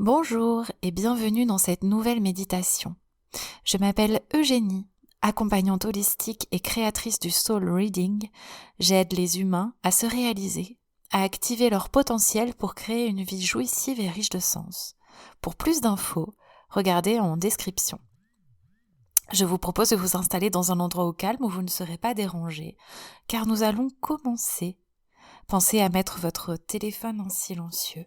Bonjour et bienvenue dans cette nouvelle méditation. Je m'appelle Eugénie, accompagnante holistique et créatrice du Soul Reading. J'aide les humains à se réaliser, à activer leur potentiel pour créer une vie jouissive et riche de sens. Pour plus d'infos, regardez en description. Je vous propose de vous installer dans un endroit au calme où vous ne serez pas dérangé, car nous allons commencer. Pensez à mettre votre téléphone en silencieux.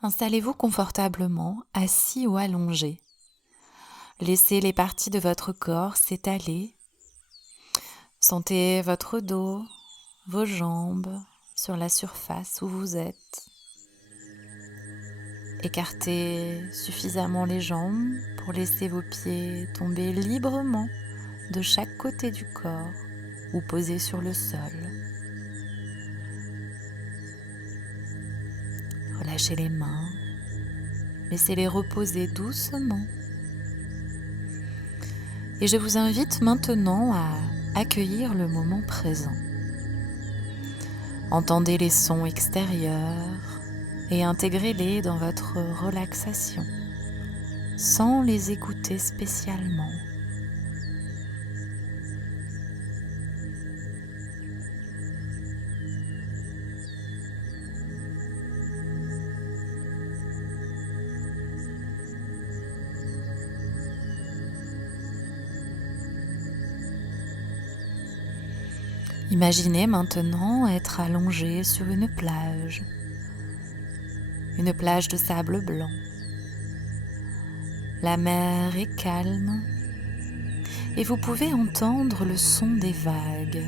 Installez-vous confortablement, assis ou allongé. Laissez les parties de votre corps s'étaler. Sentez votre dos, vos jambes sur la surface où vous êtes. Écartez suffisamment les jambes pour laisser vos pieds tomber librement de chaque côté du corps ou posés sur le sol. Relâchez les mains. Laissez-les reposer doucement. Et je vous invite maintenant à accueillir le moment présent. Entendez les sons extérieurs et intégrez-les dans votre relaxation, sans les écouter spécialement. Imaginez maintenant être allongé sur une plage de sable blanc. La mer est calme et vous pouvez entendre le son des vagues.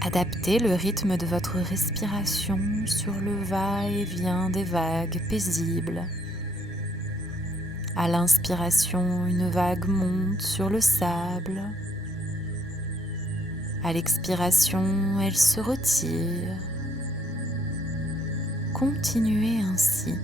Adaptez le rythme de votre respiration sur le va-et-vient des vagues paisibles. À l'inspiration, une vague monte sur le sable. À l'expiration, elle se retire. Continuez ainsi.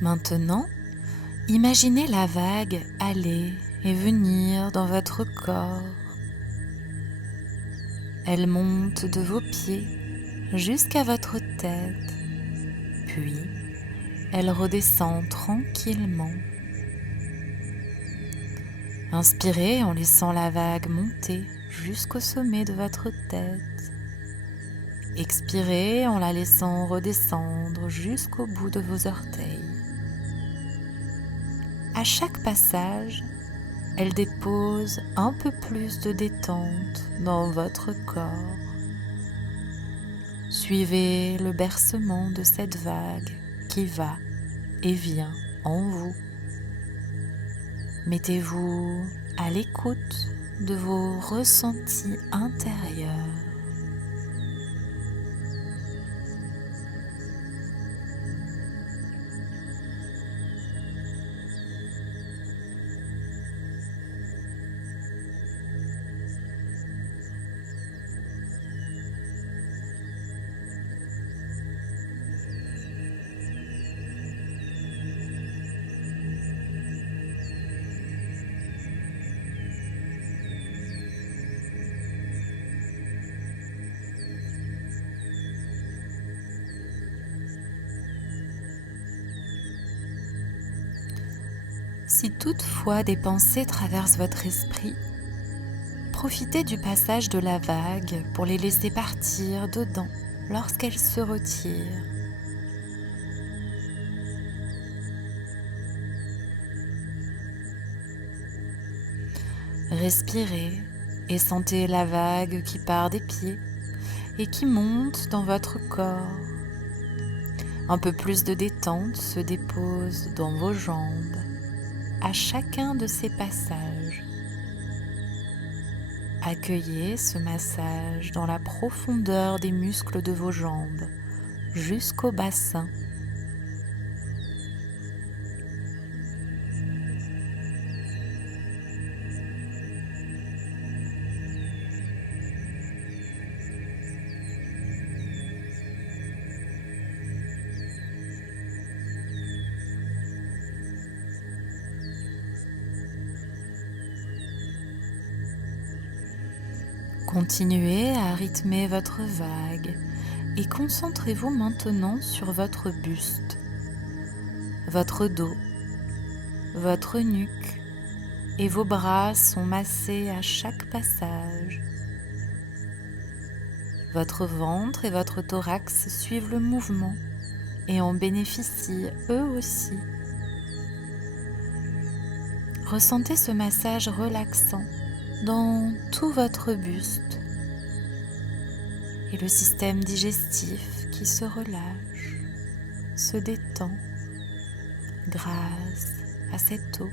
Maintenant, imaginez la vague aller et venir dans votre corps. Elle monte de vos pieds jusqu'à votre tête, puis elle redescend tranquillement. Inspirez en laissant la vague monter jusqu'au sommet de votre tête. Expirez en la laissant redescendre jusqu'au bout de vos orteils. À chaque passage, elle dépose un peu plus de détente dans votre corps. Suivez le bercement de cette vague qui va et vient en vous. Mettez-vous à l'écoute de vos ressentis intérieurs. Si toutefois des pensées traversent votre esprit, profitez du passage de la vague pour les laisser partir dedans lorsqu'elle se retire. Respirez et sentez la vague qui part des pieds et qui monte dans votre corps. Un peu plus de détente se dépose dans vos jambes à chacun de ces passages. Accueillez ce massage dans la profondeur des muscles de vos jambes jusqu'au bassin Continuez à rythmer votre vague et concentrez-vous maintenant sur votre buste, votre dos, votre nuque et vos bras sont massés à chaque passage. Votre ventre et votre thorax suivent le mouvement et en bénéficient eux aussi. Ressentez ce massage relaxant dans tout votre buste et le système digestif qui se relâche, se détend grâce à cette eau.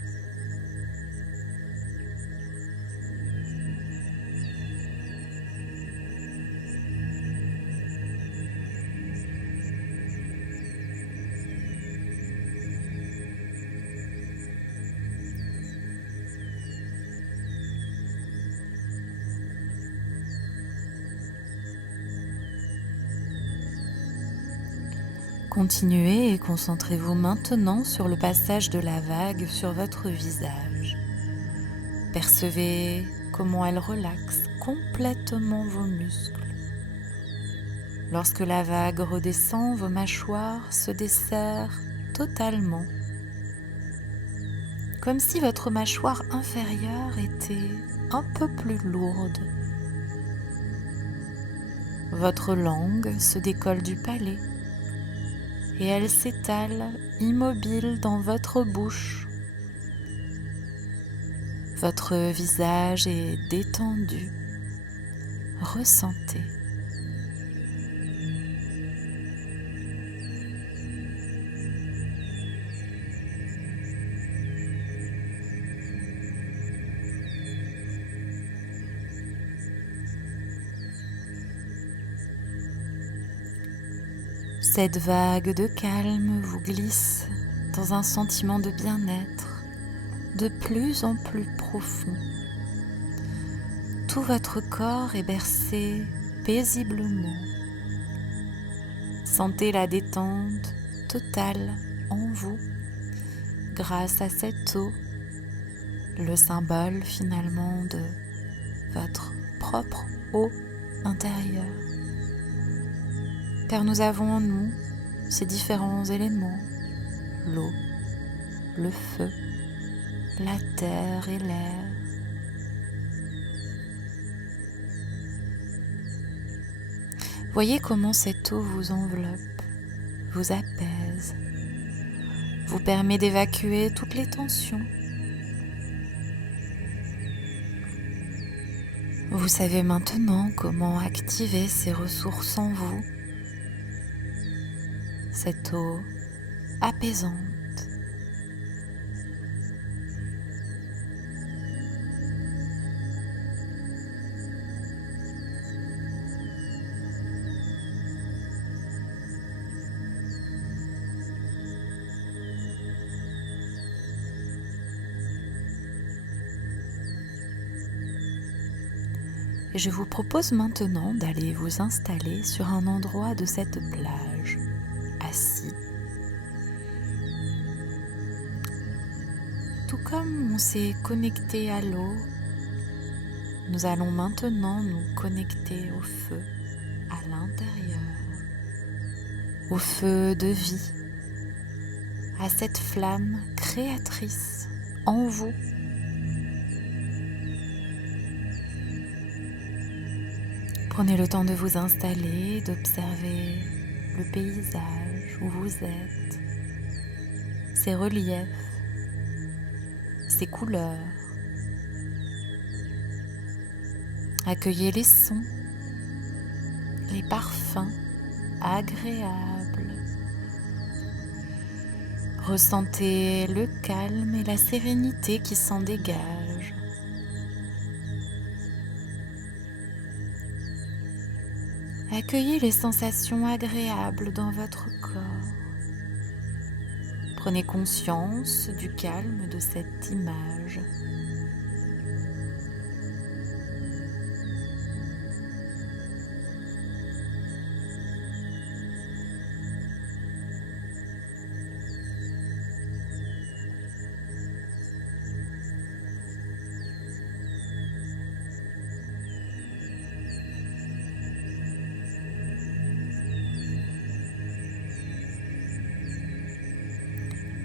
Continuez et concentrez-vous maintenant sur le passage de la vague sur votre visage. Percevez comment elle relaxe complètement vos muscles. Lorsque la vague redescend, vos mâchoires se desserrent totalement, comme si votre mâchoire inférieure était un peu plus lourde. Votre langue se décolle du palais et elle s'étale immobile dans votre bouche. Votre visage est détendu. Ressentez. Cette vague de calme vous glisse dans un sentiment de bien-être de plus en plus profond. Tout votre corps est bercé paisiblement. Sentez la détente totale en vous grâce à cette eau, le symbole finalement de votre propre eau intérieure. Car nous avons en nous ces différents éléments, l'eau, le feu, la terre et l'air. Voyez comment cette eau vous enveloppe, vous apaise, vous permet d'évacuer toutes les tensions. Vous savez maintenant comment activer ces ressources en vous. Cette eau apaisante. Et je vous propose maintenant d'aller vous installer sur un endroit de cette plage. Assis. Tout comme on s'est connecté à l'eau, nous allons maintenant nous connecter au feu à l'intérieur, au feu de vie, à cette flamme créatrice en vous. Prenez le temps de vous installer, d'observer le paysage où vous êtes, ses reliefs, ses couleurs. Accueillez les sons, les parfums agréables. Ressentez le calme et la sérénité qui s'en dégagent. Accueillez les sensations agréables dans votre corps. Prenez conscience du calme de cette image.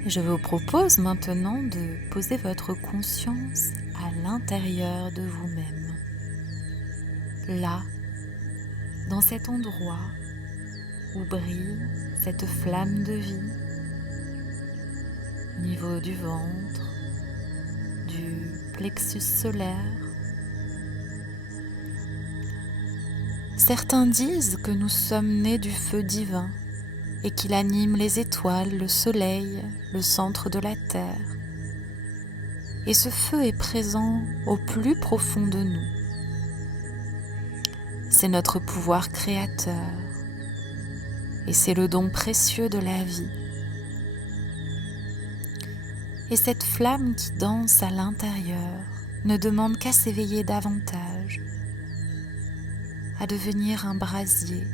Et je vous propose maintenant de poser votre conscience à l'intérieur de vous-même. Là, dans cet endroit où brille cette flamme de vie, au niveau du ventre, du plexus solaire. Certains disent que nous sommes nés du feu divin et qu'il anime les étoiles, le soleil, le centre de la terre. Et ce feu est présent au plus profond de nous. C'est notre pouvoir créateur et c'est le don précieux de la vie. Et cette flamme qui danse à l'intérieur ne demande qu'à s'éveiller davantage, à devenir un brasier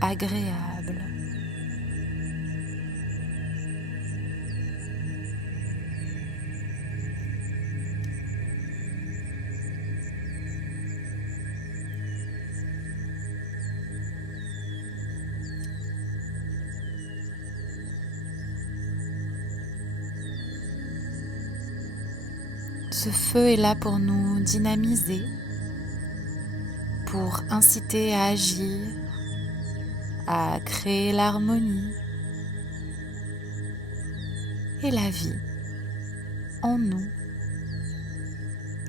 agréable. Ce feu est là pour nous dynamiser, pour inciter à agir, à créer l'harmonie et la vie en nous,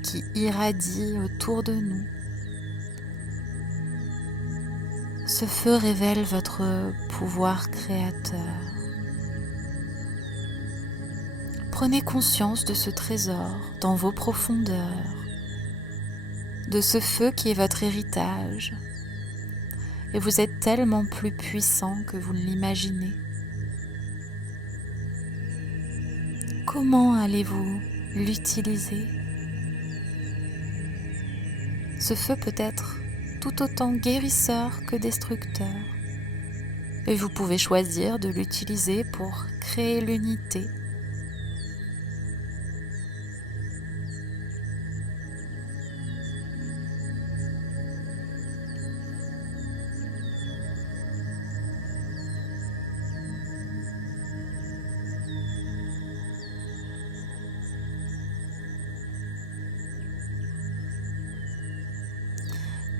qui irradie autour de nous. Ce feu révèle votre pouvoir créateur. Prenez conscience de ce trésor dans vos profondeurs, de ce feu qui est votre héritage. Et vous êtes tellement plus puissant que vous ne l'imaginez. Comment allez-vous l'utiliser ? Ce feu peut être tout autant guérisseur que destructeur. Et vous pouvez choisir de l'utiliser pour créer l'unité.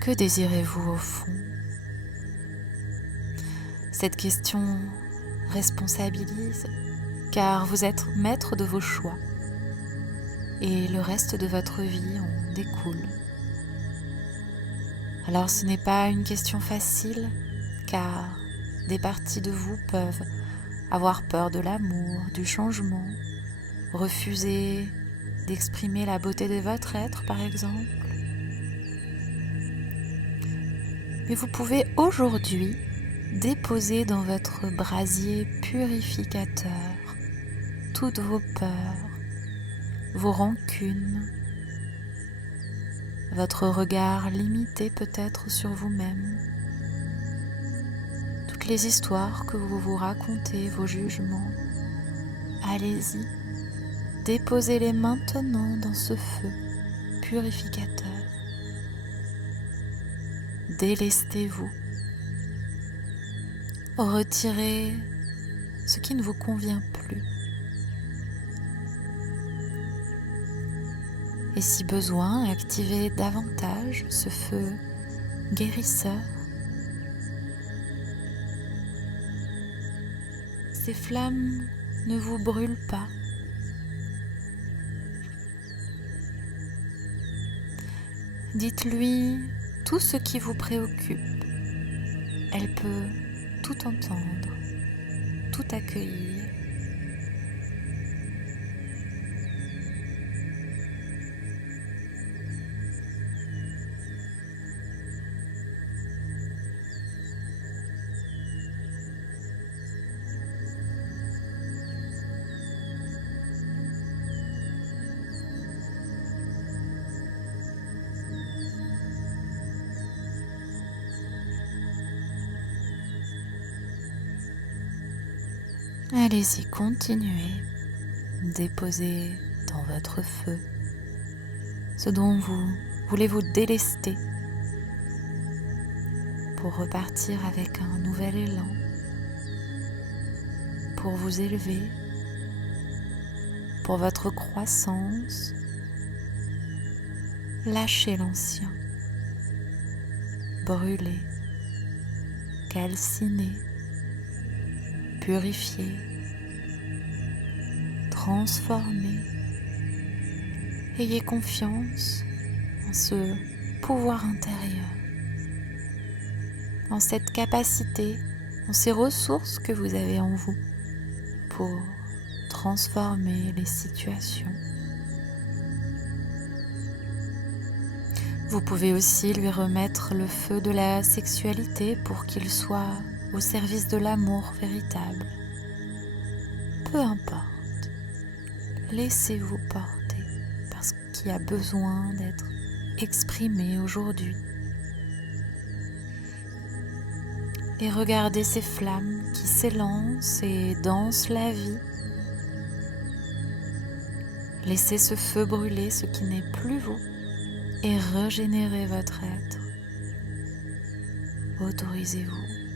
Que désirez-vous au fond ? Cette question responsabilise, car vous êtes maître de vos choix et le reste de votre vie en découle. Alors ce n'est pas une question facile, car des parties de vous peuvent avoir peur de l'amour, du changement, refuser d'exprimer la beauté de votre être par exemple. Mais vous pouvez aujourd'hui déposer dans votre brasier purificateur toutes vos peurs, vos rancunes, votre regard limité peut-être sur vous-même, toutes les histoires que vous vous racontez, vos jugements. Allez-y, déposez-les maintenant dans ce feu purificateur. Délestez-vous. Retirez ce qui ne vous convient plus. Et si besoin, activez davantage ce feu guérisseur. Ces flammes ne vous brûlent pas. Dites-lui tout ce qui vous préoccupe. Elle peut tout entendre, tout accueillir. Allez-y, continuez. Déposez dans votre feu ce dont vous voulez vous délester pour repartir avec un nouvel élan, pour vous élever pour votre croissance, lâchez l'ancien, brûlez, calcinez, purifiez, transformez. Ayez confiance en ce pouvoir intérieur, en cette capacité, en ces ressources que vous avez en vous pour transformer les situations. Vous pouvez aussi lui remettre le feu de la sexualité pour qu'il soit au service de l'amour véritable. Peu importe, laissez-vous porter par ce qui a besoin d'être exprimé aujourd'hui. Et regardez ces flammes qui s'élancent et dansent la vie. Laissez ce feu brûler ce qui n'est plus vous et régénérez votre être. Autorisez-vous.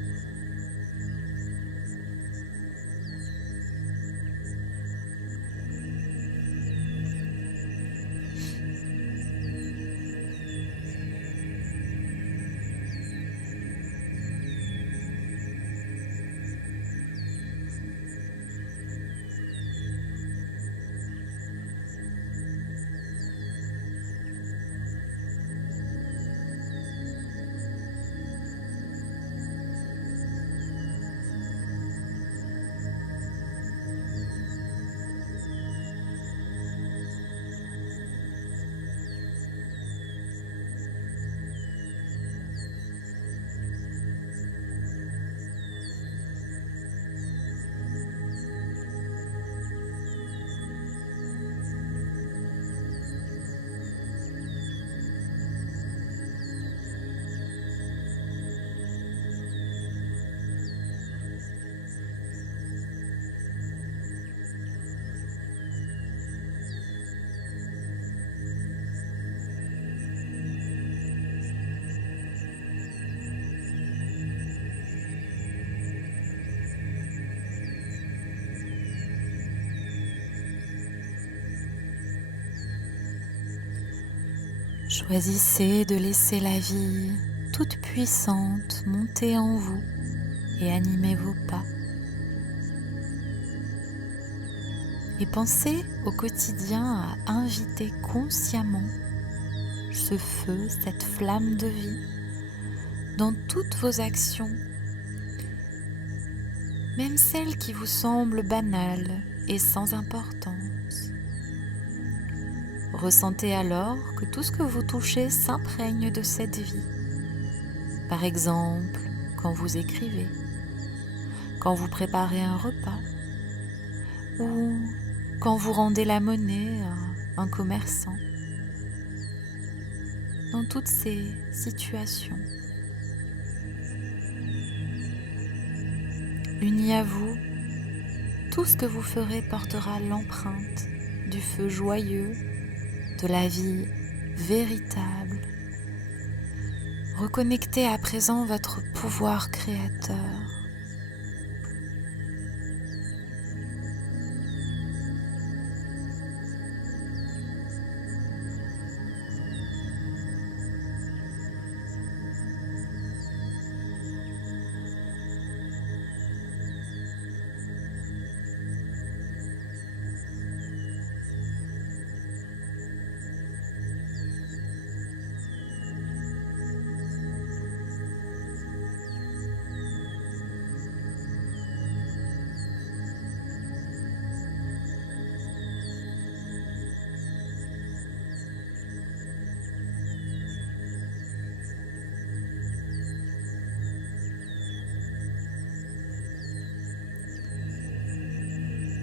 Choisissez de laisser la vie toute puissante monter en vous et animer vos pas. Et pensez au quotidien à inviter consciemment ce feu, cette flamme de vie dans toutes vos actions, même celles qui vous semblent banales et sans importance. Ressentez alors que tout ce que vous touchez s'imprègne de cette vie. Par exemple, quand vous écrivez, quand vous préparez un repas, ou quand vous rendez la monnaie à un commerçant. Dans toutes ces situations, unis à vous, tout ce que vous ferez portera l'empreinte du feu joyeux, de la vie véritable. Reconnectez à présent votre pouvoir créateur.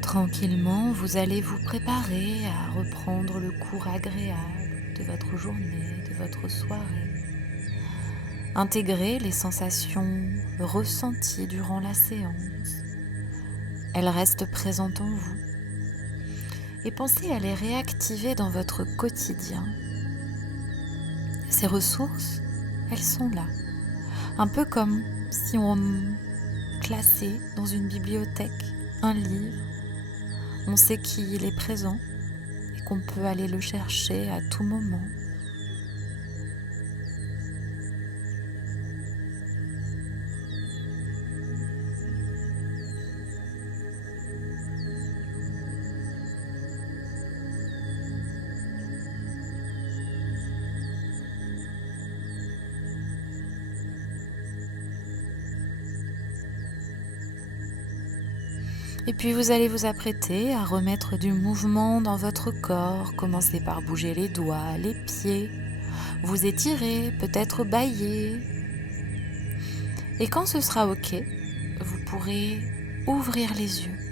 Tranquillement, vous allez vous préparer à reprendre le cours agréable de votre journée, de votre soirée. Intégrez les sensations ressenties durant la séance. Elles restent présentes en vous. Et pensez à les réactiver dans votre quotidien. Ces ressources, elles sont là. Un peu comme si on classait dans une bibliothèque un livre. On sait qu'il est présent et qu'on peut aller le chercher à tout moment. Et puis vous allez vous apprêter à remettre du mouvement dans votre corps. Commencez par bouger les doigts, les pieds, vous étirer, peut-être bâiller. Et quand ce sera OK, vous pourrez ouvrir les yeux.